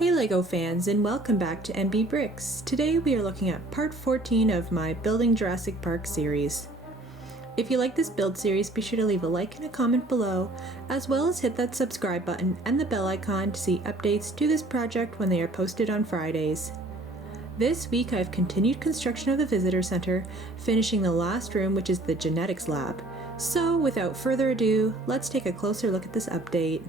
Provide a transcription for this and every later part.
Hey LEGO fans, and welcome back to MB Bricks. Today we are looking at part 14 of my Building Jurassic Park series. If you like this build series, be sure to leave a like and a comment below, as well as hit that subscribe button and the bell icon to see updates to this project when they are posted on Fridays. This week I've continued construction of the visitor center, finishing the last room, which is the genetics lab. So without further ado, let's take a closer look at this update.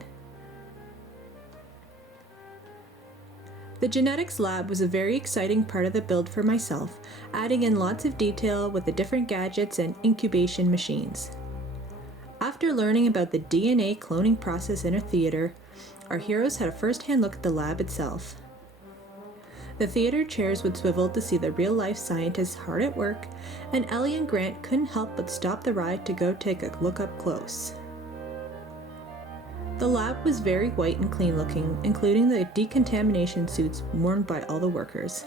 The genetics lab was a very exciting part of the build for myself, adding in lots of detail with the different gadgets and incubation machines. After learning about the DNA cloning process in a theater, our heroes had a first-hand look at the lab itself. The theater chairs would swivel to see the real-life scientists hard at work, and Ellie and Grant couldn't help but stop the ride to go take a look up close. The lab was very white and clean looking, including the decontamination suits worn by all the workers.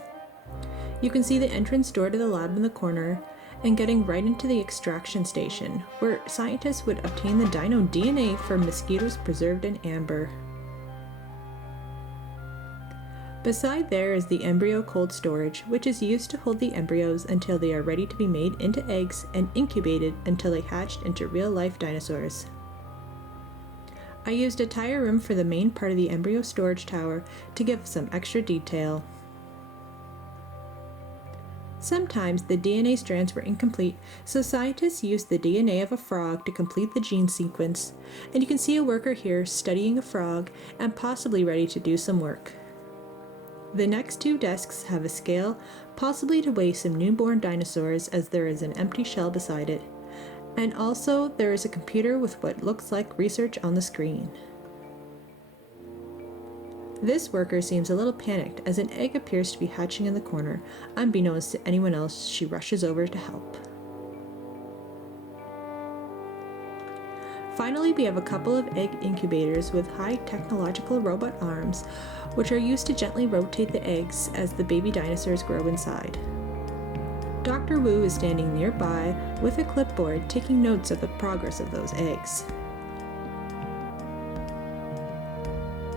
You can see the entrance door to the lab in the corner, and getting right into the extraction station, where scientists would obtain the dino DNA from mosquitos preserved in amber. Beside there is the embryo cold storage, which is used to hold the embryos until they are ready to be made into eggs and incubated until they hatched into real-life dinosaurs. I used a tire room for the main part of the embryo storage tower to give some extra detail. Sometimes the DNA strands were incomplete, so scientists used the DNA of a frog to complete the gene sequence, and you can see a worker here studying a frog and possibly ready to do some work. The next two desks have a scale, possibly to weigh some newborn dinosaurs, as there is an empty shell beside it. And also, there is a computer with what looks like research on the screen. This worker seems a little panicked as an egg appears to be hatching in the corner. Unbeknownst to anyone else, she rushes over to help. Finally, we have a couple of egg incubators with high technological robot arms, which are used to gently rotate the eggs as the baby dinosaurs grow inside. Dr. Wu is standing nearby with a clipboard taking notes of the progress of those eggs.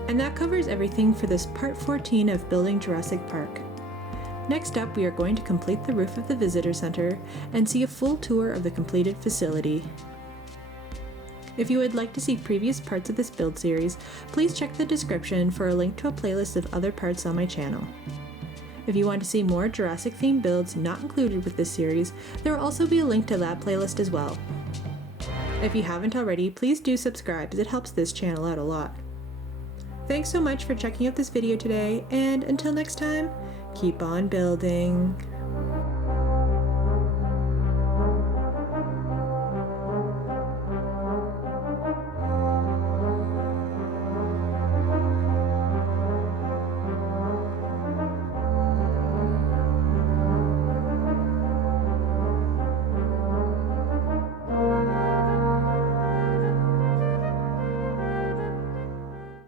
And that covers everything for this part 14 of Building Jurassic Park. Next up, we are going to complete the roof of the visitor center and see a full tour of the completed facility. If you would like to see previous parts of this build series, please check the description for a link to a playlist of other parts on my channel. If you want to see more Jurassic-themed builds not included with this series, there will also be a link to that playlist as well. If you haven't already, please do subscribe as it helps this channel out a lot. Thanks so much for checking out this video today, and until next time, keep on building.